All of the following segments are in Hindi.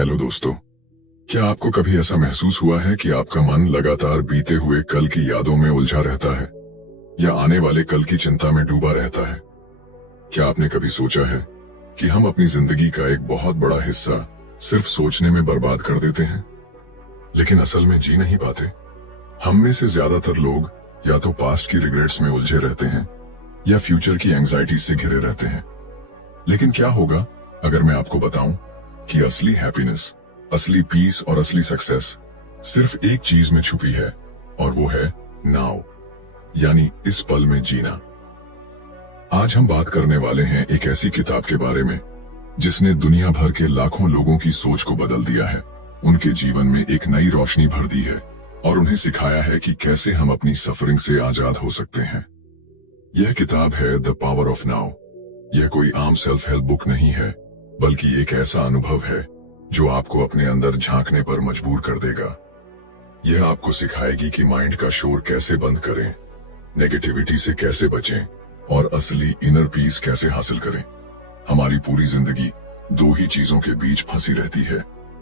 हेलो दोस्तों, क्या आपको कभी ऐसा महसूस हुआ है कि आपका मन लगातार बीते हुए कल की यादों में उलझा रहता है या आने वाले कल की चिंता में डूबा रहता है? क्या आपने कभी सोचा है कि हम अपनी जिंदगी का एक बहुत बड़ा हिस्सा सिर्फ सोचने में बर्बाद कर देते हैं, लेकिन असल में जी नहीं पाते? हम में से ज्यादातर लोग या तो पास्ट की रिग्रेट्स में उलझे रहते हैं या फ्यूचर की एंजाइटी से घिरे रहते हैं। लेकिन क्या होगा अगर मैं आपको बताऊं कि असली हैप्पीनेस, असली पीस और असली सक्सेस सिर्फ एक चीज में छुपी है, और वो है नाउ, यानी इस पल में जीना। आज हम बात करने वाले हैं एक ऐसी किताब के बारे में जिसने दुनिया भर के लाखों लोगों की सोच को बदल दिया है, उनके जीवन में एक नई रोशनी भर दी है और उन्हें सिखाया है कि कैसे हम अपनी सफरिंग से आजाद हो सकते हैं। यह किताब है द पावर ऑफ नाउ। यह कोई आम सेल्फ हेल्प बुक नहीं है, बल्कि एक ऐसा अनुभव है जो आपको अपने अंदर झांकने पर मजबूर कर देगा। यह आपको सिखाएगी कि माइंड का शोर कैसे बंद करें, नेगेटिविटी से कैसे बचें और असली इनर पीस कैसे हासिल करें। हमारी पूरी जिंदगी दो ही चीजों के बीच फंसी रहती है,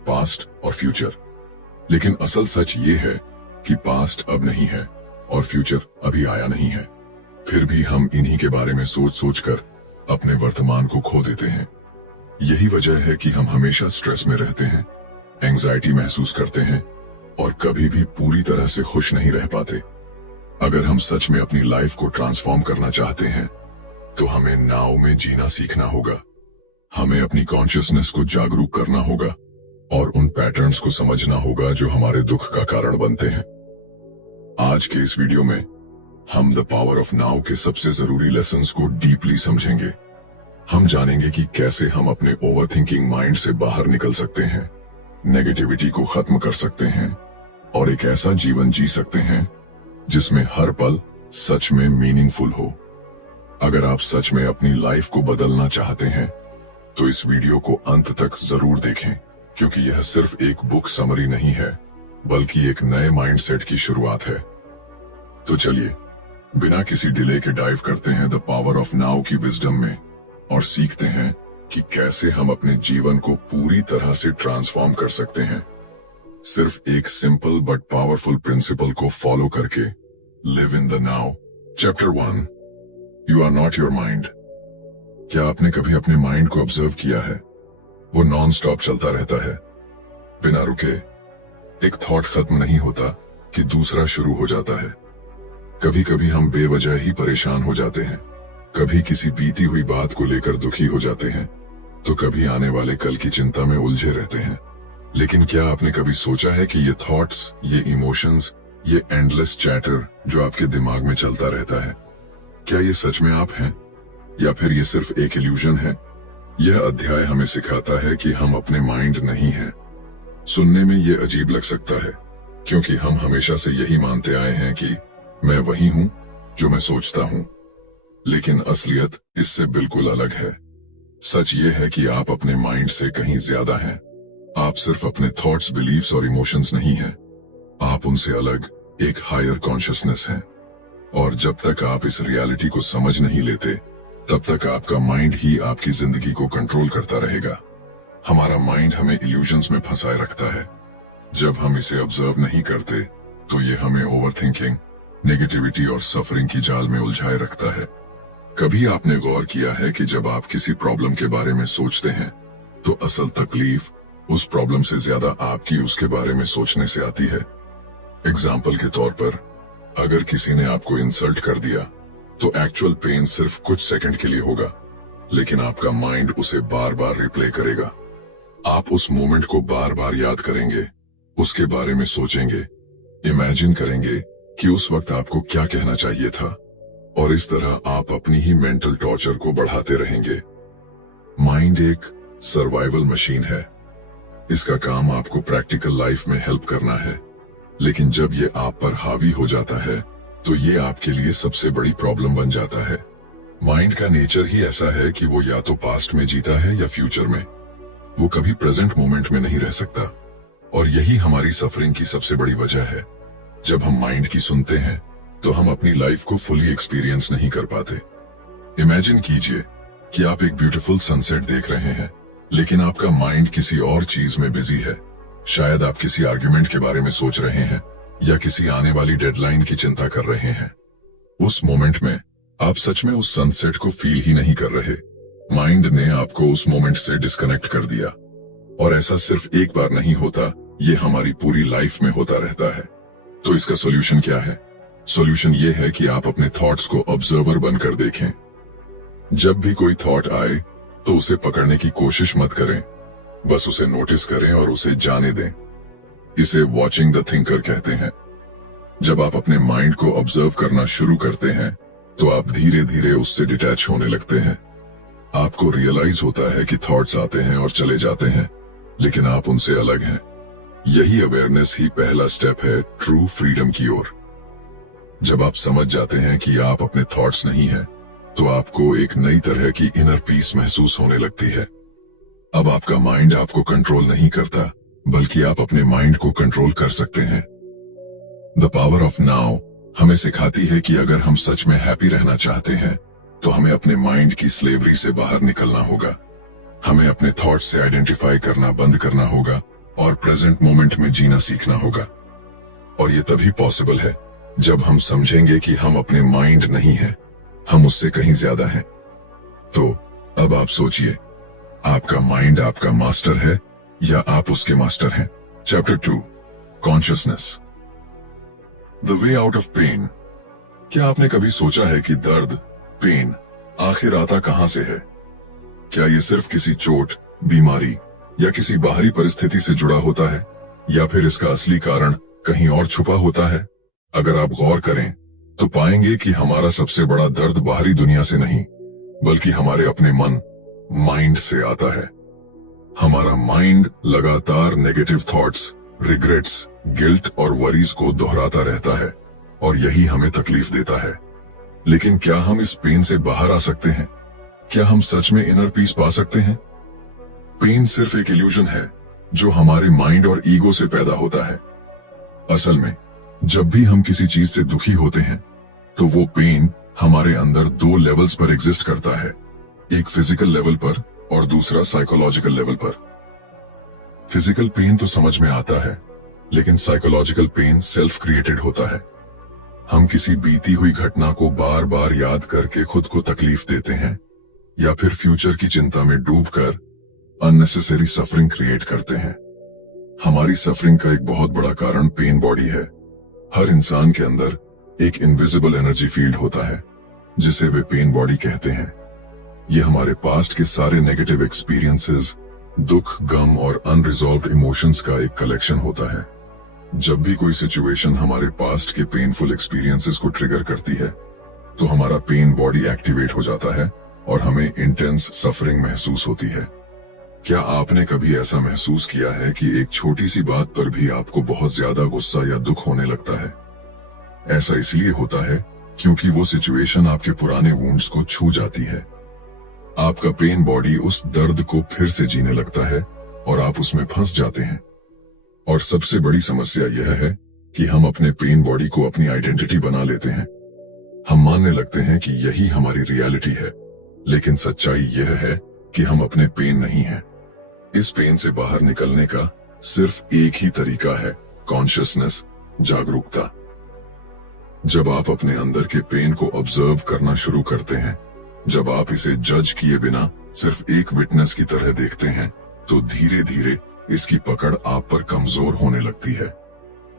पास्ट और फ्यूचर। लेकिन असल सच ये है कि पास्ट अब नहीं है और फ्यूचर अभी आया नहीं है। फिर भी हम इन्हीं के बारे में सोच सोचकर अपने वर्तमान को खो देते हैं। यही वजह है कि हम हमेशा स्ट्रेस में रहते हैं, एंजाइटी महसूस करते हैं और कभी भी पूरी तरह से खुश नहीं रह पाते। अगर हम सच में अपनी लाइफ को ट्रांसफॉर्म करना चाहते हैं तो हमें नाउ में जीना सीखना होगा। हमें अपनी कॉन्शियसनेस को जागरूक करना होगा और उन पैटर्न्स को समझना होगा जो हमारे दुख का कारण बनते हैं। आज के इस वीडियो में हम द पावर ऑफ नाउ के सबसे जरूरी लेसन्स को डीपली समझेंगे। हम जानेंगे कि कैसे हम अपने ओवरथिंकिंग माइंड से बाहर निकल सकते हैं, नेगेटिविटी को खत्म कर सकते हैं और एक ऐसा जीवन जी सकते हैं जिसमें हर पल सच में मीनिंगफुल हो। अगर आप सच में अपनी लाइफ को बदलना चाहते हैं तो इस वीडियो को अंत तक जरूर देखें, क्योंकि यह सिर्फ एक बुक समरी नहीं है, बल्कि एक नए माइंडसेट की शुरुआत है। तो चलिए बिना किसी डिले के डाइव करते हैं द पावर ऑफ नाउ की विजडम में और सीखते हैं कि कैसे हम अपने जीवन को पूरी तरह से ट्रांसफॉर्म कर सकते हैं, सिर्फ एक सिंपल बट पावरफुल प्रिंसिपल को फॉलो करके। Live in the now. Chapter 1, you are not your mind. क्या आपने कभी अपने माइंड को ऑब्जर्व किया है? वो नॉन स्टॉप चलता रहता है, बिना रुके। एक थॉट खत्म नहीं होता कि दूसरा शुरू हो जाता है। कभी कभी हम बेवजह ही परेशान हो जाते हैं, कभी किसी बीती हुई बात को लेकर दुखी हो जाते हैं, तो कभी आने वाले कल की चिंता में उलझे रहते हैं। लेकिन क्या आपने कभी सोचा है कि ये थॉट्स, ये इमोशंस, ये एंडलेस चैटर जो आपके दिमाग में चलता रहता है, क्या ये सच में आप हैं या फिर ये सिर्फ एक इल्यूजन है? यह अध्याय हमें सिखाता है कि हम अपने माइंड नहीं हैं। सुनने में ये अजीब लग सकता है, क्योंकि हम हमेशा से यही मानते आए हैं कि मैं वही हूं जो मैं सोचता हूं। लेकिन असलियत इससे बिल्कुल अलग है। सच ये है कि आप अपने माइंड से कहीं ज्यादा हैं। आप सिर्फ अपने थॉट्स, बिलीव्स और इमोशंस नहीं हैं। आप उनसे अलग एक हायर कॉन्शियसनेस हैं। और जब तक आप इस रियलिटी को समझ नहीं लेते, तब तक आपका माइंड ही आपकी जिंदगी को कंट्रोल करता रहेगा। हमारा माइंड हमें इल्यूजन्स में फंसाए रखता है। जब हम इसे ऑब्जर्व नहीं करते तो ये हमें ओवरथिंकिंग, नेगेटिविटी और सफरिंग की जाल में उलझाए रखता है। कभी आपने गौर किया है कि जब आप किसी प्रॉब्लम के बारे में सोचते हैं तो असल तकलीफ उस प्रॉब्लम से ज्यादा आपकी उसके बारे में सोचने से आती है। एग्जाम्पल के तौर पर, अगर किसी ने आपको इंसल्ट कर दिया तो एक्चुअल पेन सिर्फ कुछ सेकंड के लिए होगा, लेकिन आपका माइंड उसे बार बार रिप्ले करेगा। आप उस मोमेंट को बार बार याद करेंगे, उसके बारे में सोचेंगे, इमेजिन करेंगे कि उस वक्त आपको क्या कहना चाहिए था, और इस तरह आप अपनी ही मेंटल टॉर्चर को बढ़ाते रहेंगे। माइंड एक सर्वाइवल मशीन है। इसका काम आपको प्रैक्टिकल लाइफ में हेल्प करना है, लेकिन जब ये आप पर हावी हो जाता है तो ये आपके लिए सबसे बड़ी प्रॉब्लम बन जाता है। माइंड का नेचर ही ऐसा है कि वो या तो पास्ट में जीता है या फ्यूचर में। वो कभी प्रेजेंट मोमेंट में नहीं रह सकता, और यही हमारी सफरिंग की सबसे बड़ी वजह है। जब हम माइंड की सुनते हैं तो हम अपनी लाइफ को फुली एक्सपीरियंस नहीं कर पाते। इमेजिन कीजिए कि आप एक ब्यूटीफुल सनसेट देख रहे हैं, लेकिन आपका माइंड किसी और चीज में बिजी है। शायद आप किसी आर्ग्यूमेंट के बारे में सोच रहे हैं या किसी आने वाली डेडलाइन की चिंता कर रहे हैं। उस मोमेंट में आप सच में उस सनसेट को फील ही नहीं कर रहे। माइंड ने आपको उस मोमेंट से डिस्कनेक्ट कर दिया। और ऐसा सिर्फ एक बार नहीं होता, ये हमारी पूरी लाइफ में होता रहता है। तो इसका सॉल्यूशन क्या है? सॉल्यूशन ये है कि आप अपने थॉट्स को ऑब्जर्वर बनकर देखें। जब भी कोई थॉट आए तो उसे पकड़ने की कोशिश मत करें, बस उसे नोटिस करें और उसे जाने दें। इसे वॉचिंग द थिंकर कहते हैं। जब आप अपने माइंड को ऑब्जर्व करना शुरू करते हैं तो आप धीरे धीरे उससे डिटैच होने लगते हैं। आपको रियलाइज होता है कि थॉट्स आते हैं और चले जाते हैं, लेकिन आप उनसे अलग हैं। यही अवेयरनेस ही पहला स्टेप है ट्रू फ्रीडम की ओर। जब आप समझ जाते हैं कि आप अपने थॉट्स नहीं हैं, तो आपको एक नई तरह की इनर पीस महसूस होने लगती है। अब आपका माइंड आपको कंट्रोल नहीं करता, बल्कि आप अपने माइंड को कंट्रोल कर सकते हैं। द पावर ऑफ नाउ हमें सिखाती है कि अगर हम सच में हैप्पी रहना चाहते हैं तो हमें अपने माइंड की स्लेवरी से बाहर निकलना होगा। हमें अपने थॉट्स से आइडेंटिफाई करना बंद करना होगा और प्रेजेंट मोमेंट में जीना सीखना होगा। और ये तभी पॉसिबल है जब हम समझेंगे कि हम अपने माइंड नहीं हैं, हम उससे कहीं ज्यादा हैं। तो अब आप सोचिए, आपका माइंड आपका मास्टर है या आप उसके मास्टर हैं? Chapter 2, consciousness, the way out of pain. क्या आपने कभी सोचा है कि दर्द, पेन आखिर आता कहां से है? क्या ये सिर्फ किसी चोट, बीमारी या किसी बाहरी परिस्थिति से जुड़ा होता है, या फिर इसका असली कारण कहीं और छुपा होता है? अगर आप गौर करें तो पाएंगे कि हमारा सबसे बड़ा दर्द बाहरी दुनिया से नहीं, बल्कि हमारे अपने मन, माइंड से आता है। हमारा माइंड लगातार नेगेटिव थॉट्स, रिग्रेट्स, गिल्ट और वरीज को दोहराता रहता है और यही हमें तकलीफ देता है। लेकिन क्या हम इस पेन से बाहर आ सकते हैं? क्या हम सच में इनर पीस पा सकते हैं? पेन सिर्फ एक इल्यूजन है जो हमारे माइंड और ईगो से पैदा होता है। असल में जब भी हम किसी चीज से दुखी होते हैं तो वो पेन हमारे अंदर 2 लेवल्स पर एग्जिस्ट करता है, एक फिजिकल लेवल पर और दूसरा साइकोलॉजिकल लेवल पर। फिजिकल पेन तो समझ में आता है, लेकिन साइकोलॉजिकल पेन सेल्फ क्रिएटेड होता है। हम किसी बीती हुई घटना को बार बार याद करके खुद को तकलीफ देते हैं, या फिर फ्यूचर की चिंता में डूबकर अननेसेसरी सफरिंग क्रिएट करते हैं। हमारी सफरिंग का एक बहुत बड़ा कारण पेन बॉडी है। हर इंसान के अंदर एक इनविजिबल एनर्जी फील्ड होता है जिसे वे पेन बॉडी कहते हैं। ये हमारे पास्ट के सारे नेगेटिव एक्सपीरियंसेस, दुख, गम और अनरिजॉल्व्ड इमोशंस का एक कलेक्शन होता है। जब भी कोई सिचुएशन हमारे पास्ट के पेनफुल एक्सपीरियंसेस को ट्रिगर करती है तो हमारा पेन बॉडी एक्टिवेट हो जाता है और हमें इंटेंस सफरिंग महसूस होती है। क्या आपने कभी ऐसा महसूस किया है कि एक छोटी सी बात पर भी आपको बहुत ज्यादा गुस्सा या दुख होने लगता है? ऐसा इसलिए होता है क्योंकि वो सिचुएशन आपके पुराने वुंड्स को छू जाती है। आपका पेन बॉडी उस दर्द को फिर से जीने लगता है और आप उसमें फंस जाते हैं। और सबसे बड़ी समस्या यह है कि हम अपने पेन बॉडी को अपनी आइडेंटिटी बना लेते हैं। हम मानने लगते हैं कि यही हमारी रियलिटी है, लेकिन सच्चाई यह है कि हम अपने पेन नहीं हैं। इस पेन से बाहर निकलने का सिर्फ एक ही तरीका है, कॉन्शियसनेस, जागरूकता। जब आप अपने अंदर के पेन को ऑब्जर्व करना शुरू करते हैं, जब आप इसे जज किए बिना सिर्फ एक विटनेस की तरह देखते हैं, तो धीरे धीरे इसकी पकड़ आप पर कमजोर होने लगती है।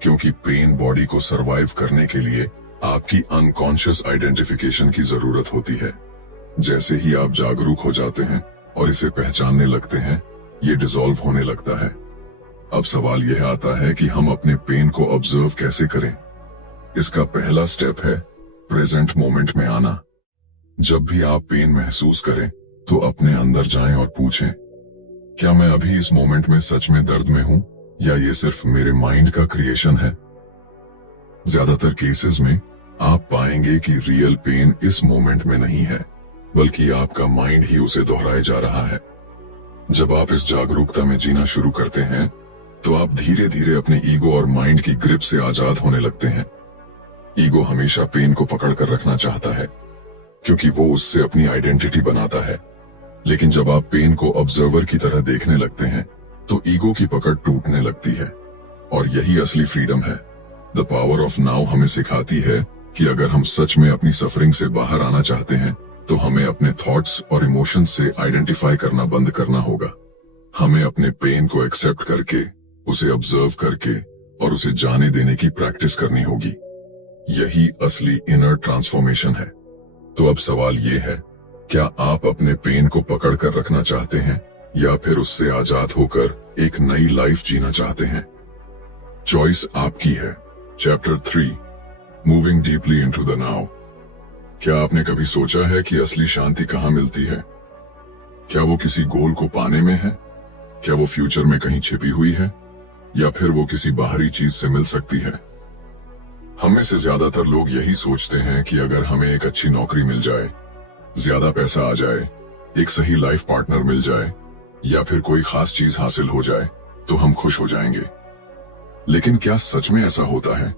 क्योंकि पेन बॉडी को सरवाइव करने के लिए आपकी अनकॉन्शियस आइडेंटिफिकेशन की जरूरत होती है। जैसे ही आप जागरूक हो जाते हैं और इसे पहचानने लगते हैं, ये डिसॉल्व होने लगता है। अब सवाल यह आता है कि हम अपने पेन को ऑब्जर्व कैसे करें। इसका पहला स्टेप है प्रेजेंट मोमेंट में आना। जब भी आप पेन महसूस करें तो अपने अंदर जाएं और पूछें, क्या मैं अभी इस मोमेंट में सच में दर्द में हूं या ये सिर्फ मेरे माइंड का क्रिएशन है? ज्यादातर केसेस में आप पाएंगे कि रियल पेन इस मोमेंट में नहीं है, बल्कि आपका माइंड ही उसे दोहराए जा रहा है। जब आप इस जागरूकता में जीना शुरू करते हैं तो आप धीरे धीरे अपने ईगो और माइंड की ग्रिप से आजाद होने लगते हैं। ईगो हमेशा पेन को पकड़ कर रखना चाहता है क्योंकि वो उससे अपनी आइडेंटिटी बनाता है। लेकिन जब आप पेन को ऑब्जर्वर की तरह देखने लगते हैं तो ईगो की पकड़ टूटने लगती है। और यही असली फ्रीडम है। द पावर ऑफ नाउ हमें सिखाती है कि अगर हम सच में अपनी सफरिंग से बाहर आना चाहते हैं तो हमें अपने थॉट्स और इमोशंस से आइडेंटिफाई करना बंद करना होगा। हमें अपने पेन को एक्सेप्ट करके, उसे ऑब्जर्व करके और उसे जाने देने की प्रैक्टिस करनी होगी। यही असली इनर ट्रांसफॉर्मेशन है। तो अब सवाल ये है, क्या आप अपने पेन को पकड़ कर रखना चाहते हैं या फिर उससे आजाद होकर एक नई लाइफ जीना चाहते हैं? चॉइस आपकी है। Chapter 3, moving deeply into the now. क्या आपने कभी सोचा है कि असली शांति कहाँ मिलती है? क्या वो किसी गोल को पाने में है? क्या वो फ्यूचर में कहीं छिपी हुई है या फिर वो किसी बाहरी चीज से मिल सकती है? हम में से ज्यादातर लोग यही सोचते हैं कि अगर हमें एक अच्छी नौकरी मिल जाए, ज्यादा पैसा आ जाए, एक सही लाइफ पार्टनर मिल जाए या फिर कोई खास चीज हासिल हो जाए तो हम खुश हो जाएंगे। लेकिन क्या सच में ऐसा होता है?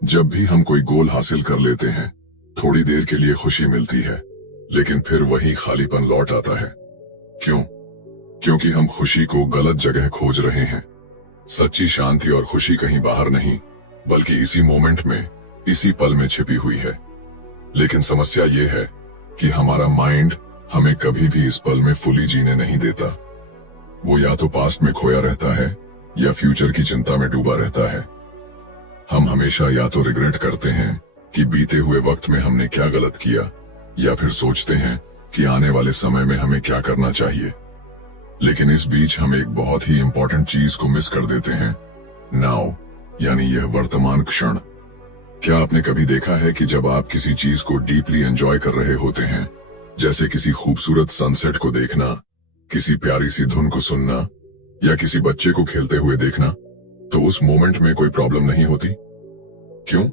जब भी हम कोई गोल हासिल कर लेते हैं, थोड़ी देर के लिए खुशी मिलती है, लेकिन फिर वही खालीपन लौट आता है। क्यों? क्योंकि हम खुशी को गलत जगह खोज रहे हैं। सच्ची शांति और खुशी कहीं बाहर नहीं, बल्कि इसी मोमेंट में, इसी पल में छिपी हुई है। लेकिन समस्या ये है कि हमारा माइंड हमें कभी भी इस पल में फुली जीने नहीं देता। वो या तो पास्ट में खोया रहता है या फ्यूचर की चिंता में डूबा रहता है। हम हमेशा या तो रिग्रेट करते हैं कि बीते हुए वक्त में हमने क्या गलत किया, या फिर सोचते हैं कि आने वाले समय में हमें क्या करना चाहिए। लेकिन इस बीच हम एक बहुत ही इंपॉर्टेंट चीज को मिस कर देते हैं, नाउ, यानी यह वर्तमान क्षण। क्या आपने कभी देखा है कि जब आप किसी चीज को डीपली एंजॉय कर रहे होते हैं, जैसे किसी खूबसूरत सनसेट को देखना, किसी प्यारी सी धुन को सुनना या किसी बच्चे को खेलते हुए देखना, तो उस मोमेंट में कोई प्रॉब्लम नहीं होती? क्यों?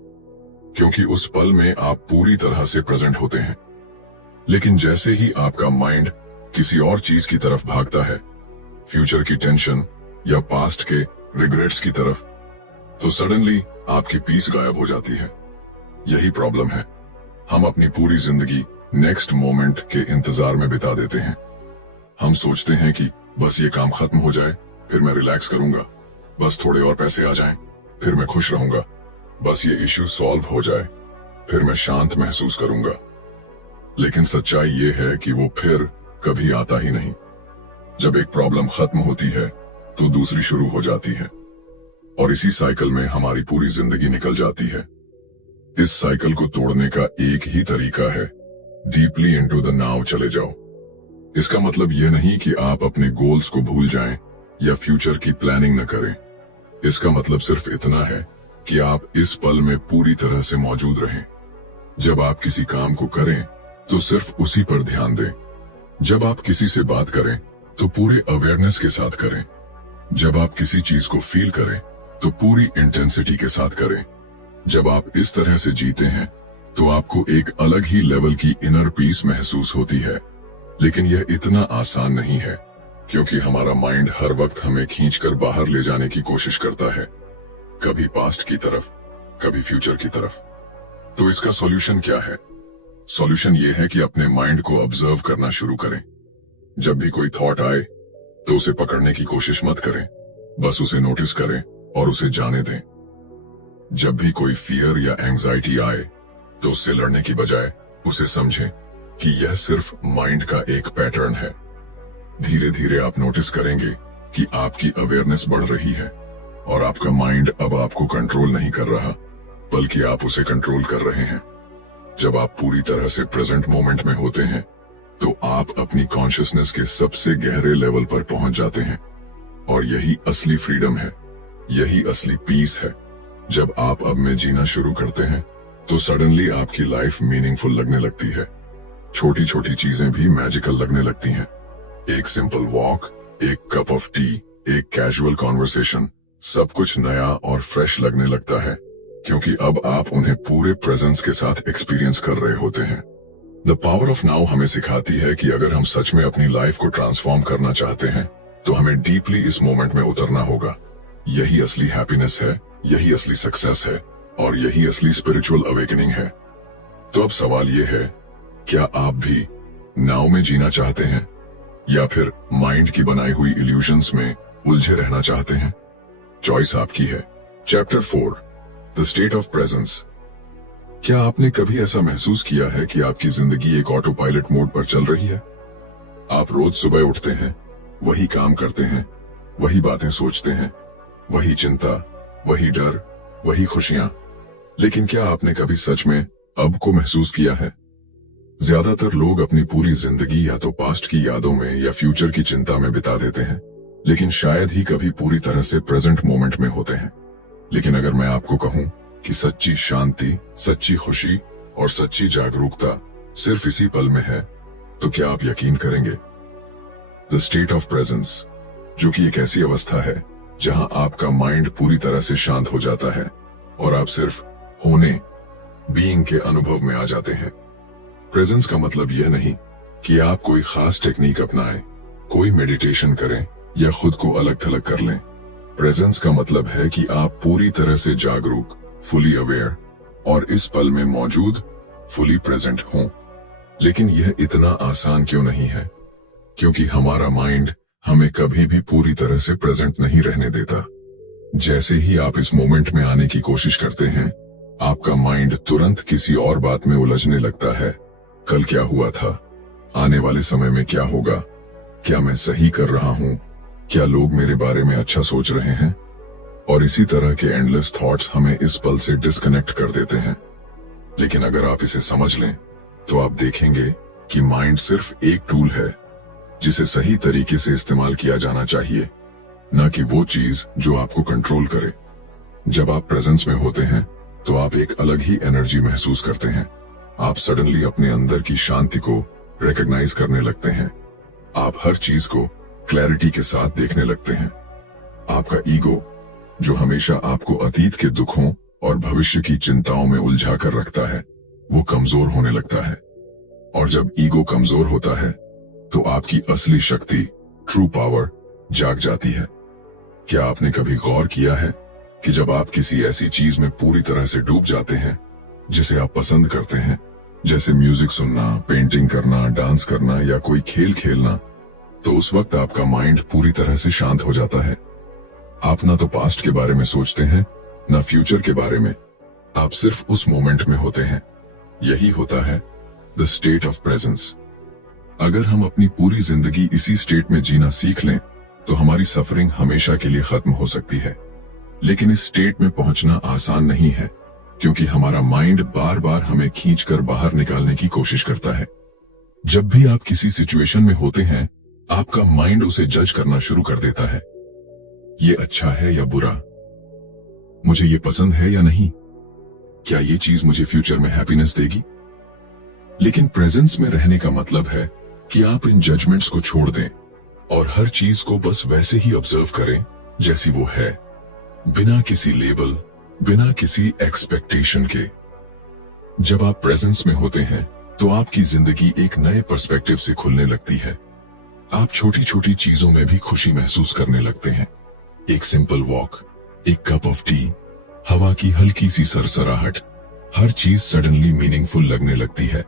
क्योंकि उस पल में आप पूरी तरह से प्रेजेंट होते हैं। लेकिन जैसे ही आपका माइंड किसी और चीज की तरफ भागता है, फ्यूचर की टेंशन या पास्ट के रिग्रेट्स की तरफ, तो सडनली आपकी पीस गायब हो जाती है। यही प्रॉब्लम है। हम अपनी पूरी जिंदगी नेक्स्ट मोमेंट के इंतजार में बिता देते हैं। हम सोचते हैं कि बस ये काम खत्म हो जाए, फिर मैं रिलैक्स करूंगा। बस थोड़े और पैसे आ जाएं, फिर मैं खुश रहूंगा। बस ये इश्यू सॉल्व हो जाए, फिर मैं शांत महसूस करूंगा। लेकिन सच्चाई ये है कि वो फिर कभी आता ही नहीं। जब एक प्रॉब्लम खत्म होती है तो दूसरी शुरू हो जाती है, और इसी साइकिल में हमारी पूरी जिंदगी निकल जाती है। इस साइकिल को तोड़ने का एक ही तरीका है, डीपली इनटू द नाउ चले जाओ। इसका मतलब यह नहीं कि आप अपने गोल्स को भूल जाएं या फ्यूचर की प्लानिंग न करें। इसका मतलब सिर्फ इतना है कि आप इस पल में पूरी तरह से मौजूद रहें। जब आप किसी काम को करें तो सिर्फ उसी पर ध्यान दें। जब आप किसी से बात करें तो पूरे अवेयरनेस के साथ करें। जब आप किसी चीज को फील करें तो पूरी इंटेंसिटी के साथ करें। जब आप इस तरह से जीते हैं तो आपको एक अलग ही लेवल की इनर पीस महसूस होती है। लेकिन यह इतना आसान नहीं है, क्योंकि हमारा माइंड हर वक्त हमें खींचकर बाहर ले जाने की कोशिश करता है, कभी पास्ट की तरफ, कभी फ्यूचर की तरफ। तो इसका सॉल्यूशन क्या है? सॉल्यूशन ये है कि अपने माइंड को ऑब्जर्व करना शुरू करें। जब भी कोई थॉट आए तो उसे पकड़ने की कोशिश मत करें, बस उसे नोटिस करें और उसे जाने दें। जब भी कोई फियर या एंजाइटी आए तो उससे लड़ने की बजाय उसे समझें कि यह सिर्फ माइंड का एक पैटर्न है। धीरे धीरे आप नोटिस करेंगे कि आपकी अवेयरनेस बढ़ रही है और आपका माइंड अब आपको कंट्रोल नहीं कर रहा, बल्कि आप उसे कंट्रोल कर रहे हैं। जब आप पूरी तरह से प्रेजेंट मोमेंट में होते हैं तो आप अपनी कॉन्शियसनेस के सबसे गहरे लेवल पर पहुंच जाते हैं, और यही असली फ्रीडम है, यही असली पीस है। जब आप अब में जीना शुरू करते हैं तो सडनली आपकी लाइफ मीनिंगफुल लगने लगती है। छोटी छोटी चीजें भी मैजिकल लगने लगती हैं। एक सिंपल वॉक, एक कप ऑफ टी, एक कैजुअल कॉन्वर्सेशन, सब कुछ नया और फ्रेश लगने लगता है, क्योंकि अब आप उन्हें पूरे प्रेजेंस के साथ एक्सपीरियंस कर रहे होते हैं। द पावर ऑफ नाउ हमें सिखाती है कि अगर हम सच में अपनी लाइफ को ट्रांसफॉर्म करना चाहते हैं तो हमें डीपली इस मोमेंट में उतरना होगा। यही असली हैप्पीनेस है, यही असली सक्सेस है, और यही असली स्पिरिचुअल अवेकनिंग है। तो अब सवाल ये है, क्या आप भी नाउ में जीना चाहते हैं या फिर माइंड की बनाई हुई इल्यूजन्स में उलझे रहना चाहते हैं? चॉइस आपकी है। Chapter 4, the state of presence. क्या आपने कभी ऐसा महसूस किया है कि आपकी जिंदगी एक ऑटो पायलट मोड पर चल रही है? आप रोज सुबह उठते हैं, वही काम करते हैं, वही बातें सोचते हैं, वही चिंता, वही डर, वही खुशियां। लेकिन क्या आपने कभी सच में अब को महसूस किया है? ज्यादातर लोग अपनी पूरी जिंदगी या तो पास्ट की यादों में या फ्यूचर की चिंता में बिता देते हैं, लेकिन शायद ही कभी पूरी तरह से प्रेजेंट मोमेंट में होते हैं। लेकिन अगर मैं आपको कहूं कि सच्ची शांति, सच्ची खुशी और सच्ची जागरूकता सिर्फ इसी पल में है, तो क्या आप यकीन करेंगे? द स्टेट ऑफ प्रेजेंस, जो कि एक ऐसी अवस्था है जहां आपका माइंड पूरी तरह से शांत हो जाता है और आप सिर्फ होने, बीइंग के अनुभव में आ जाते हैं। प्रेजेंस का मतलब यह नहीं कि आप कोई खास टेक्निक अपनाएं, कोई मेडिटेशन करें या खुद को अलग थलग कर लें। प्रेजेंस का मतलब है कि आप पूरी तरह से जागरूक, फुली अवेयर और इस पल में मौजूद, फुली प्रेजेंट हों। लेकिन यह इतना आसान क्यों नहीं है? क्योंकि हमारा माइंड हमें कभी भी पूरी तरह से प्रेजेंट नहीं रहने देता। जैसे ही आप इस मोमेंट में आने की कोशिश करते हैं, आपका माइंड तुरंत किसी और बात में उलझने लगता है। कल क्या हुआ था? आने वाले समय में क्या होगा? क्या मैं सही कर रहा हूं? क्या लोग मेरे बारे में अच्छा सोच रहे हैं? और इसी तरह के एंडलेस थॉट्स हमें इस पल से डिस्कनेक्ट कर देते हैं। लेकिन अगर आप इसे समझ लें, तो आप देखेंगे कि माइंड सिर्फ एक टूल है जिसे सही तरीके से इस्तेमाल किया जाना चाहिए, न कि वो चीज जो आपको कंट्रोल करे। जब आप प्रेजेंस में होते हैं, तो आप एक अलग ही एनर्जी महसूस करते हैं। आप सडनली अपने अंदर की शांति को रिकॉग्नाइज करने लगते हैं। आप हर चीज को क्लैरिटी के साथ देखने लगते हैं। आपका ईगो, जो हमेशा आपको अतीत के दुखों और भविष्य की चिंताओं में उलझा कर रखता है, वो कमजोर होने लगता है। और जब ईगो कमजोर होता है, तो आपकी असली शक्ति, ट्रू पावर, जाग जाती है। क्या आपने कभी गौर किया है कि जब आप किसी ऐसी चीज में पूरी तरह से डूब जाते हैं जिसे आप पसंद करते हैं, जैसे म्यूजिक सुनना, पेंटिंग करना, डांस करना या कोई खेल खेलना, तो उस वक्त आपका माइंड पूरी तरह से शांत हो जाता है। आप ना तो पास्ट के बारे में सोचते हैं, ना फ्यूचर के बारे में। आप सिर्फ उस मोमेंट में होते हैं। यही होता है द स्टेट ऑफ प्रेजेंस। अगर हम अपनी पूरी जिंदगी इसी स्टेट में जीना सीख लें, तो हमारी सफरिंग हमेशा के लिए खत्म हो सकती है। लेकिन इस स्टेट में पहुंचना आसान नहीं है, क्योंकि हमारा माइंड बार बार हमें खींचकर बाहर निकालने की कोशिश करता है। जब भी आप किसी सिचुएशन में होते हैं, आपका माइंड उसे जज करना शुरू कर देता है। ये अच्छा है या बुरा? मुझे ये पसंद है या नहीं? क्या ये चीज मुझे फ्यूचर में हैप्पीनेस देगी? लेकिन प्रेजेंस में रहने का मतलब है कि आप इन जजमेंट्स को छोड़ दें और हर चीज को बस वैसे ही ऑब्जर्व करें जैसी वो है, बिना किसी लेबल, बिना किसी एक्सपेक्टेशन के। जब आप प्रेजेंस में होते हैं, तो आपकी जिंदगी एक नए पर्सपेक्टिव से खुलने लगती है। आप छोटी छोटी चीजों में भी खुशी महसूस करने लगते हैं। एक सिंपल वॉक, एक कप ऑफ टी, हवा की हल्की सी सरसराहट, हर चीज सडनली मीनिंगफुल लगने लगती है,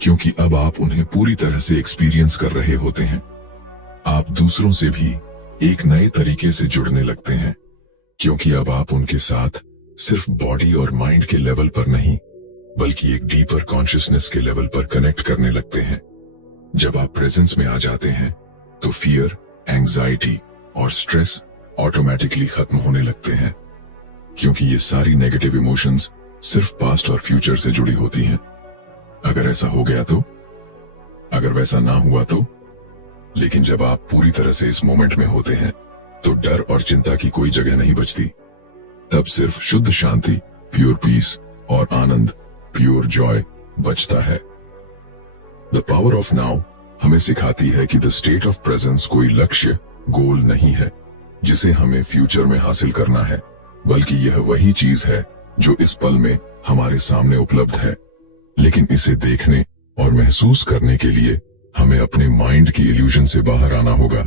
क्योंकि अब आप उन्हें पूरी तरह से एक्सपीरियंस कर रहे होते हैं। आप दूसरों से भी एक नए तरीके से जुड़ने लगते हैं, क्योंकि अब आप उनके साथ सिर्फ बॉडी और माइंड के लेवल पर नहीं, बल्कि एक डीपर कॉन्शियसनेस के लेवल पर कनेक्ट करने लगते हैं। जब आप प्रेजेंस में आ जाते हैं, तो फियर, एंजाइटी और स्ट्रेस ऑटोमेटिकली खत्म होने लगते हैं, क्योंकि ये सारी नेगेटिव इमोशंस सिर्फ पास्ट और फ्यूचर से जुड़ी होती हैं। अगर ऐसा हो गया तो? अगर वैसा ना हुआ तो? लेकिन जब आप पूरी तरह से इस मोमेंट में होते हैं, तो डर और चिंता की कोई जगह नहीं बचती। तब सिर्फ शुद्ध शांति, प्योर पीस और आनंद, प्योर जॉय बचता है। द पावर ऑफ नाउ हमें सिखाती है कि द स्टेट ऑफ प्रेजेंस कोई लक्ष्य, गोल नहीं है जिसे हमें फ्यूचर में हासिल करना है, बल्कि यह वही चीज है जो इस पल में हमारे सामने उपलब्ध है। लेकिन इसे देखने और महसूस करने के लिए हमें अपने माइंड की इल्यूजन से बाहर आना होगा।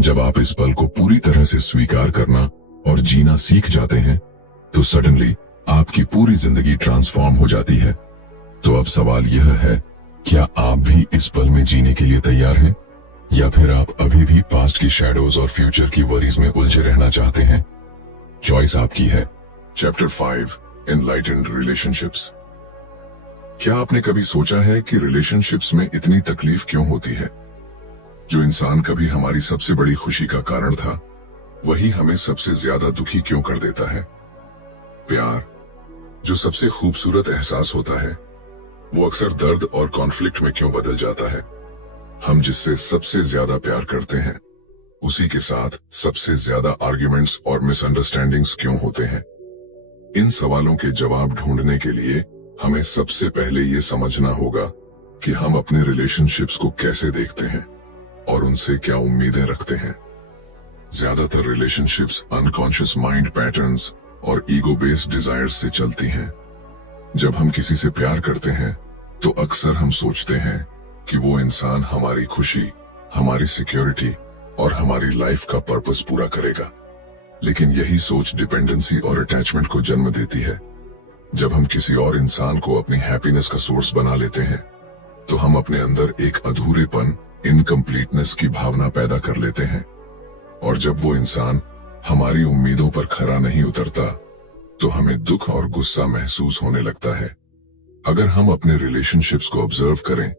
जब आप इस पल को पूरी तरह से स्वीकार करना और जीना सीख जाते हैं, तो सडनली आपकी पूरी जिंदगी ट्रांसफॉर्म हो जाती है। तो अब सवाल यह है, क्या आप भी इस पल में जीने के लिए तैयार हैं, या फिर आप अभी भी पास्ट की शैडोज और फ्यूचर की वरीज में उलझे रहना चाहते हैं? चॉइस आपकी है। Chapter 5 enlightened relationships. क्या आपने कभी सोचा है कि रिलेशनशिप्स में इतनी तकलीफ क्यों होती है? जो इंसान कभी हमारी सबसे बड़ी खुशी का कारण था, वही हमें सबसे ज्यादा दुखी क्यों कर देता है? प्यार, जो सबसे खूबसूरत एहसास होता है, वो अक्सर दर्द और कॉन्फ्लिक्ट में क्यों बदल जाता है? हम जिससे सबसे ज्यादा प्यार करते हैं, उसी के साथ सबसे ज्यादा आर्ग्यूमेंट्स और मिसअंडरस्टैंडिंग्स क्यों होते हैं? इन सवालों के जवाब ढूंढने के लिए हमें सबसे पहले ये समझना होगा कि हम अपने रिलेशनशिप्स को कैसे देखते हैं और उनसे क्या उम्मीदें रखते हैं। ज्यादातर रिलेशनशिप्स अनकॉन्शियस माइंड पैटर्न्स और ईगो बेस्ड डिजायर्स से चलती हैं। जब हम किसी से प्यार करते हैं, तो अक्सर हम सोचते हैं कि वो इंसान हमारी खुशी, हमारी सिक्योरिटी और हमारी लाइफ का पर्पस पूरा करेगा। लेकिन यही सोच डिपेंडेंसी और अटैचमेंट को जन्म देती है। जब हम किसी और इंसान को अपनी हैप्पीनेस का सोर्स बना लेते हैं, तो हम अपने अंदर एक अधूरेपन, इनकम्प्लीटनेस की भावना पैदा कर लेते हैं। और जब वो इंसान हमारी उम्मीदों पर खरा नहीं उतरता, तो हमें दुख और गुस्सा महसूस होने लगता है। अगर हम अपने रिलेशनशिप्स को ऑब्जर्व करें,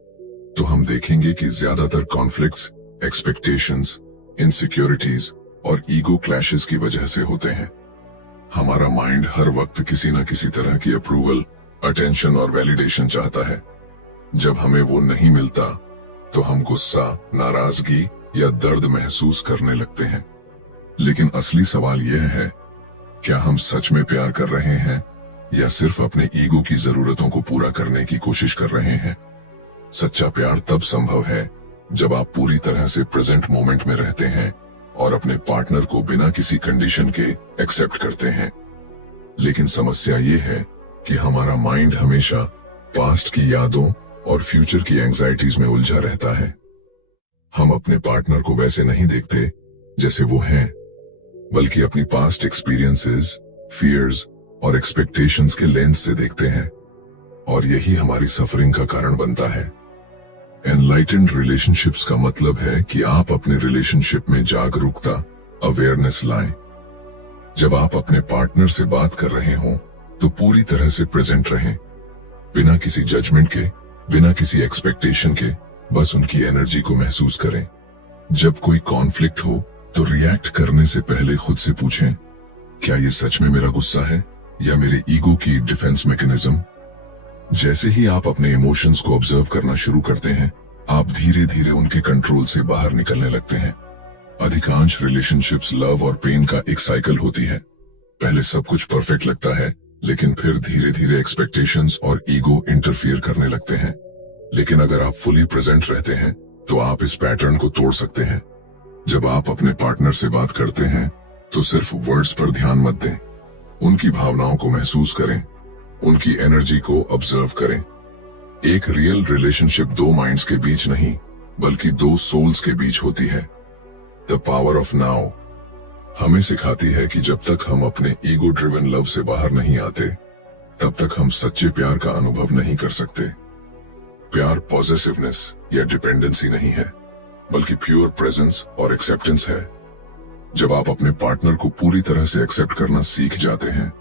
तो हम देखेंगे कि ज्यादातर कॉन्फ्लिक्ट्स, एक्सपेक्टेशंस, इनसिक्योरिटीज और ईगो क्लैशेस की वजह से होते हैं। हमारा माइंड हर वक्त किसी न किसी तरह की अप्रूवल, अटेंशन और वैलिडेशन चाहता है। जब हमें वो नहीं मिलता, तो हम गुस्सा, नाराजगी या दर्द महसूस करने लगते हैं। लेकिन असली सवाल यह है, क्या हम सच में प्यार कर रहे हैं या सिर्फ अपने ईगो की जरूरतों को पूरा करने की कोशिश कर रहे हैं? सच्चा प्यार तब संभव है जब आप पूरी तरह से प्रेजेंट मोमेंट में रहते हैं और अपने पार्टनर को बिना किसी कंडीशन के एक्सेप्ट करते हैं। लेकिन समस्या ये है कि हमारा माइंड हमेशा पास्ट की यादों और फ्यूचर की एंजाइटीज में उलझा रहता है। हम अपने पार्टनर को वैसे नहीं देखते जैसे वो हैं, बल्कि अपनी पास्ट एक्सपीरियंसेस, फियर्स और एक्सपेक्टेशंस के लेंस से देखते हैं। और यही हमारी सफरिंग का कारण बनता है। एनलाइटेंड रिलेशनशिप्स का मतलब है कि आप अपने रिलेशनशिप में जागरूकता, अवेयरनेस लाएं। जब आप अपने पार्टनर से बात कर रहे हों, तो पूरी तरह से प्रेजेंट रहें, बिना किसी जजमेंट के, बिना किसी एक्सपेक्टेशन के, बस उनकी एनर्जी को महसूस करें। जब कोई कॉन्फ्लिक्ट हो, तो रिएक्ट करने से पहले खुद से पूछें, क्या ये सच में मेरा गुस्सा है या मेरे ईगो की डिफेंस मैकेनिज्म? जैसे ही आप अपने इमोशंस को ऑब्जर्व करना शुरू करते हैं, आप धीरे धीरे उनके कंट्रोल से बाहर निकलने लगते हैं। अधिकांश रिलेशनशिप्स लव और पेन का एक साइकिल होती है। पहले सब कुछ परफेक्ट लगता है, लेकिन फिर धीरे धीरे एक्सपेक्टेशंस और ईगो इंटरफियर करने लगते हैं। लेकिन अगर आप फुली प्रेजेंट रहते हैं, तो आप इस पैटर्न को तोड़ सकते हैं। जब आप अपने पार्टनर से बात करते हैं, तो सिर्फ वर्ड्स पर ध्यान मत दें, उनकी भावनाओं को महसूस करें, उनकी एनर्जी को ऑब्जर्व करें। एक रियल रिलेशनशिप दो माइंड्स के बीच नहीं, बल्कि दो सोल्स के बीच होती है। द पावर ऑफ नाउ हमें सिखाती है कि जब तक हम अपने ईगो ड्रिवन लव से बाहर नहीं आते, तब तक हम सच्चे प्यार का अनुभव नहीं कर सकते। प्यार पॉजेसिवनेस या डिपेंडेंसी नहीं है, बल्कि प्योर प्रेजेंस और एक्सेप्टेंस है। जब आप अपने पार्टनर को पूरी तरह से एक्सेप्ट करना सीख जाते हैं,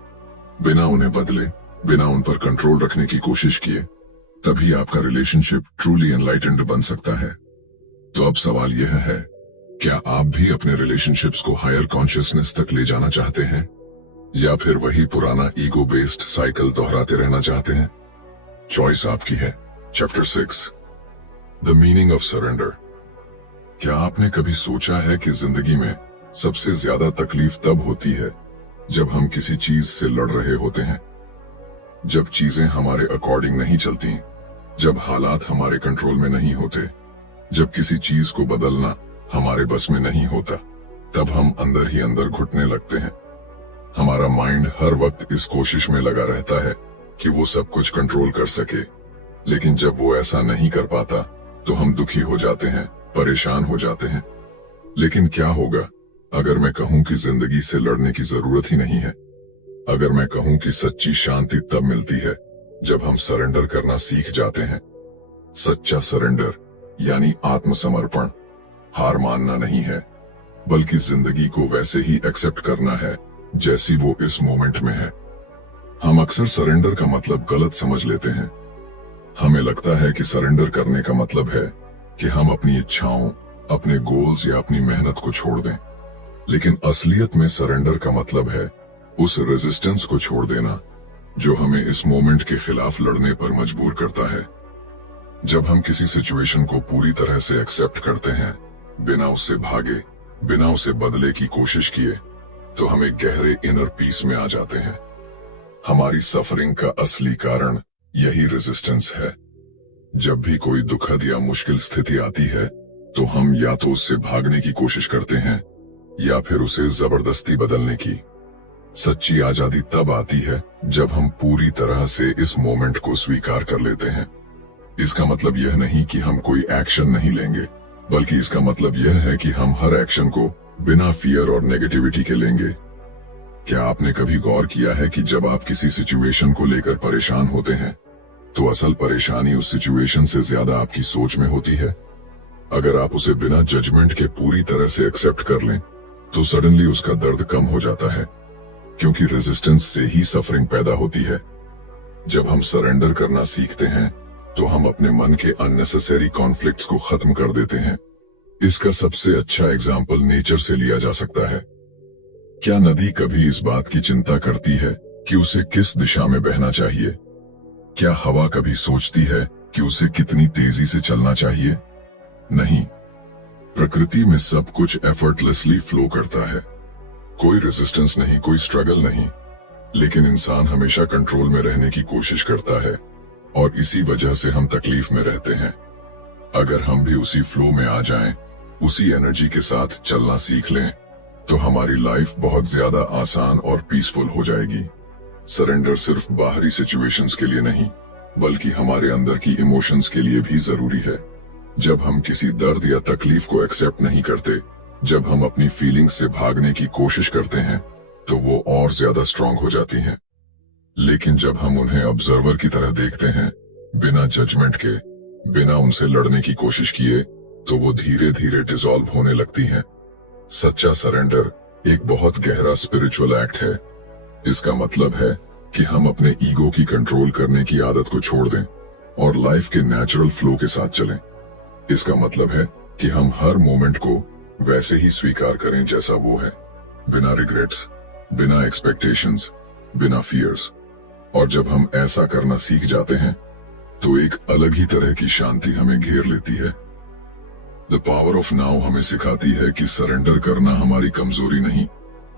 बिना उन्हें बदले, बिना उन पर कंट्रोल रखने की कोशिश किए, तभी आपका रिलेशनशिप ट्रूली एनलाइटेंड बन सकता है। तो अब सवाल यह है, क्या आप भी अपने रिलेशनशिप्स को हायर कॉन्शियसनेस तक ले जाना चाहते हैं, या फिर वही पुराना ईगो बेस्ड साइकिल दोहराते रहना चाहते हैं? चॉइस आपकी है। Chapter 6 the meaning of surrender. क्या आपने कभी सोचा है कि जिंदगी में सबसे ज्यादा तकलीफ तब होती है जब हम किसी चीज से लड़ रहे होते हैं, जब चीजें हमारे अकॉर्डिंग नहीं चलती, जब हालात हमारे कंट्रोल में नहीं होते, जब किसी चीज को बदलना हमारे बस में नहीं होता, तब हम अंदर ही अंदर घुटने लगते हैं। हमारा माइंड हर वक्त इस कोशिश में लगा रहता है कि वो सब कुछ कंट्रोल कर सके, लेकिन जब वो ऐसा नहीं कर पाता, तो हम दुखी हो जाते हैं, परेशान हो जाते हैं। लेकिन क्या होगा अगर मैं कहूं कि जिंदगी से लड़ने की जरूरत ही नहीं है? अगर मैं कहूं कि सच्ची शांति तब मिलती है जब हम सरेंडर करना सीख जाते हैं। सच्चा सरेंडर यानी आत्मसमर्पण। हार मानना नहीं है, बल्कि जिंदगी को वैसे ही एक्सेप्ट करना है जैसी वो इस मोमेंट में है। हम अक्सर सरेंडर का मतलब गलत समझ लेते हैं। हमें लगता है कि सरेंडर करने का मतलब है कि हम अपनी इच्छाओं, अपने गोल्स या अपनी मेहनत को छोड़ दें। लेकिन असलियत में सरेंडर का मतलब है उस रेजिस्टेंस को छोड़ देना जो हमें इस मोमेंट के खिलाफ लड़ने पर मजबूर करता है। जब हम किसी सिचुएशन को पूरी तरह से एक्सेप्ट करते हैं, बिना उससे भागे, बिना उसे बदले की कोशिश किए, तो हम एक गहरे इनर पीस में आ जाते हैं। हमारी सफरिंग का असली कारण यही रेजिस्टेंस है। जब भी कोई दुखद या मुश्किल स्थिति आती है, तो हम या तो उससे भागने की कोशिश करते हैं या फिर उसे जबरदस्ती बदलने की। सच्ची आजादी तब आती है जब हम पूरी तरह से इस मोमेंट को स्वीकार कर लेते हैं। इसका मतलब यह नहीं कि हम कोई एक्शन नहीं लेंगे, बल्कि इसका मतलब यह है कि हम हर एक्शन को बिना फियर और नेगेटिविटी के लेंगे। क्या आपने कभी गौर किया है कि जब आप किसी सिचुएशन को लेकर परेशान होते हैं, तो असल परेशानी उस सिचुएशन से ज्यादा आपकी सोच में होती है? अगर आप उसे बिना जजमेंट के पूरी तरह से एक्सेप्ट कर लें, तो सडनली उसका दर्द कम हो जाता है, क्योंकि रेजिस्टेंस से ही सफरिंग पैदा होती है। जब हम सरेंडर करना सीखते हैं, तो हम अपने मन के अननेसेसरी कॉन्फ्लिक्ट्स को खत्म कर देते हैं। इसका सबसे अच्छा एग्जाम्पल नेचर से लिया जा सकता है। क्या नदी कभी इस बात की चिंता करती है कि उसे किस दिशा में बहना चाहिए? क्या हवा कभी सोचती है कि उसे कितनी तेजी से चलना चाहिए? नहीं। प्रकृति में सब कुछ एफर्टलेसली फ्लो करता है। कोई रेजिस्टेंस नहीं, कोई स्ट्रगल नहीं। लेकिन इंसान हमेशा कंट्रोल में रहने की कोशिश करता है, और इसी वजह से हम तकलीफ में रहते हैं। अगर हम भी उसी फ्लो में आ जाएं, उसी एनर्जी के साथ चलना सीख लें, तो हमारी लाइफ बहुत ज्यादा आसान और पीसफुल हो जाएगी। सरेंडर सिर्फ बाहरी सिचुएशंस के लिए नहीं, बल्कि हमारे अंदर की इमोशंस के लिए भी जरूरी है। जब हम किसी दर्द या तकलीफ को एक्सेप्ट नहीं करते, जब हम अपनी फीलिंग्स से भागने की कोशिश करते हैं, तो वो और ज्यादा स्ट्रांग हो जाती हैं। लेकिन जब हम उन्हें ऑब्जर्वर की तरह देखते हैं, बिना जजमेंट के, बिना उनसे लड़ने की कोशिश किए, तो वो धीरे धीरे डिसॉल्व होने लगती हैं। सच्चा सरेंडर एक बहुत गहरा स्पिरिचुअल एक्ट है। इसका मतलब है कि हम अपने ईगो की कंट्रोल करने की आदत को छोड़ दें और लाइफ के नेचुरल फ्लो के साथ चलें। इसका मतलब है कि हम हर मोमेंट को वैसे ही स्वीकार करें जैसा वो है, बिना रिग्रेट्स, बिना एक्सपेक्टेशंस, बिना फियर्स। और जब हम ऐसा करना सीख जाते हैं, तो एक अलग ही तरह की शांति हमें घेर लेती है। द पावर ऑफ नाउ हमें सिखाती है कि सरेंडर करना हमारी कमजोरी नहीं,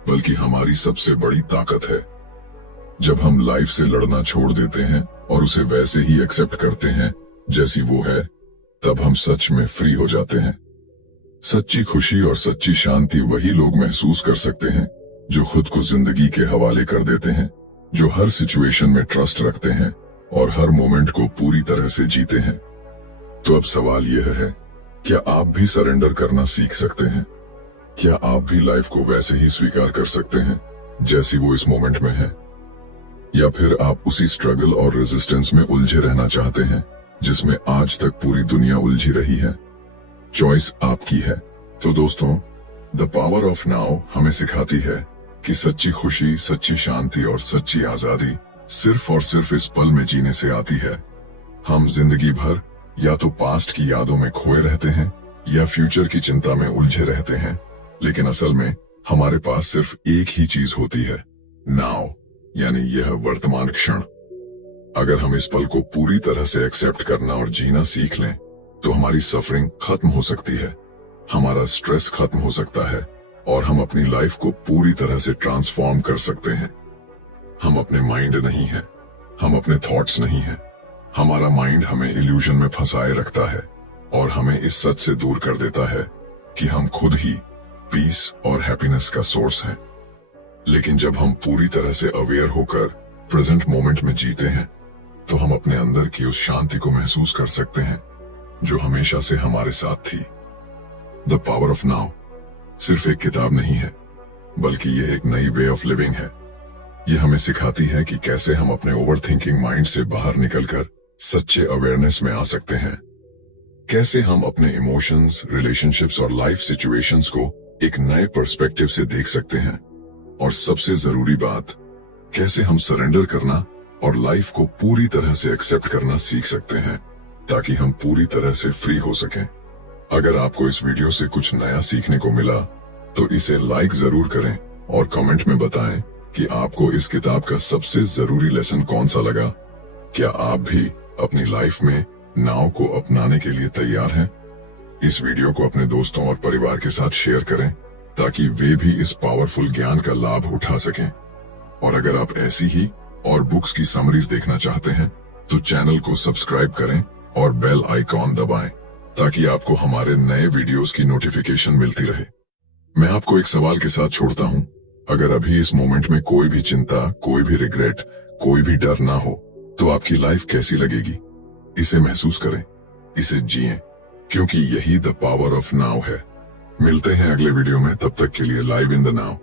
बल्कि हमारी सबसे बड़ी ताकत है। जब हम लाइफ से लड़ना छोड़ देते हैं और उसे वैसे ही एक्सेप्ट करते हैं जैसी वो है, तब हम सच में फ्री हो जाते हैं। सच्ची खुशी और सच्ची शांति वही लोग महसूस कर सकते हैं जो खुद को जिंदगी के हवाले कर देते हैं, जो हर सिचुएशन में ट्रस्ट रखते हैं और हर मोमेंट को पूरी तरह से जीते हैं। तो अब सवाल यह है, क्या आप भी सरेंडर करना सीख सकते हैं? क्या आप भी लाइफ को वैसे ही स्वीकार कर सकते हैं जैसी वो इस मोमेंट में है? या फिर आप उसी स्ट्रगल और रेजिस्टेंस में उलझे रहना चाहते हैं जिसमें आज तक पूरी दुनिया उलझी रही है? चॉइस आपकी है। तो दोस्तों, द पावर ऑफ नाउ हमें सिखाती है कि सच्ची खुशी, सच्ची शांति और सच्ची आजादी सिर्फ और सिर्फ इस पल में जीने से आती है। हम जिंदगी भर या तो पास्ट की यादों में खोए रहते हैं या फ्यूचर की चिंता में उलझे रहते हैं, लेकिन असल में हमारे पास सिर्फ एक ही चीज होती है, नाउ, यानी यह वर्तमान क्षण। अगर हम इस पल को पूरी तरह से एक्सेप्ट करना और जीना सीख लें, तो हमारी सफरिंग खत्म हो सकती है, हमारा स्ट्रेस खत्म हो सकता है और हम अपनी लाइफ को पूरी तरह से ट्रांसफॉर्म कर सकते हैं। हम अपने माइंड नहीं हैं, हम अपने थॉट्स नहीं हैं। हमारा माइंड हमें इल्यूजन में फंसाए रखता है और हमें इस सच से दूर कर देता है कि हम खुद ही पीस और हैप्पीनेस का सोर्स हैं। लेकिन जब हम पूरी तरह से अवेयर होकर प्रेजेंट मोमेंट में जीते हैं, तो हम अपने अंदर की उस शांति को महसूस कर सकते हैं जो हमेशा से हमारे साथ थी। द पावर ऑफ नाउ सिर्फ एक किताब नहीं है, बल्कि यह एक नई वे ऑफ लिविंग है। यह हमें सिखाती है कि कैसे हम अपने ओवर थिंकिंग माइंड से बाहर निकलकर सच्चे अवेयरनेस में आ सकते हैं। कैसे हम अपने इमोशंस, रिलेशनशिप्स और लाइफ सिचुएशंस को एक नए पर्सपेक्टिव से देख सकते हैं, और सबसे जरूरी बात, कैसे हम सरेंडर करना और लाइफ को पूरी तरह से एक्सेप्ट करना सीख सकते हैं ताकि हम पूरी तरह से फ्री हो सकें। अगर आपको इस वीडियो से कुछ नया सीखने को मिला तो इसे लाइक जरूर करें और कमेंट में बताएं कि आपको इस किताब का सबसे जरूरी लेसन कौन सा लगा। क्या आप भी अपनी लाइफ में नाव को अपनाने के लिए तैयार हैं? इस वीडियो को अपने दोस्तों और परिवार के साथ शेयर करें ताकि वे भी इस पावरफुल ज्ञान का लाभ उठा सकें। और अगर आप ऐसी ही और बुक्स की समरीज देखना चाहते हैं तो चैनल को सब्सक्राइब करें और बेल आइकॉन दबाएं ताकि आपको हमारे नए वीडियोस की नोटिफिकेशन मिलती रहे। मैं आपको एक सवाल के साथ छोड़ता हूं। अगर अभी इस मोमेंट में कोई भी चिंता, कोई भी रिग्रेट, कोई भी डर ना हो तो आपकी लाइफ कैसी लगेगी? इसे महसूस करें, इसे जिएं, क्योंकि यही द पावर ऑफ नाउ है। मिलते हैं अगले वीडियो में, तब तक के लिए लाइव इन द नाउ।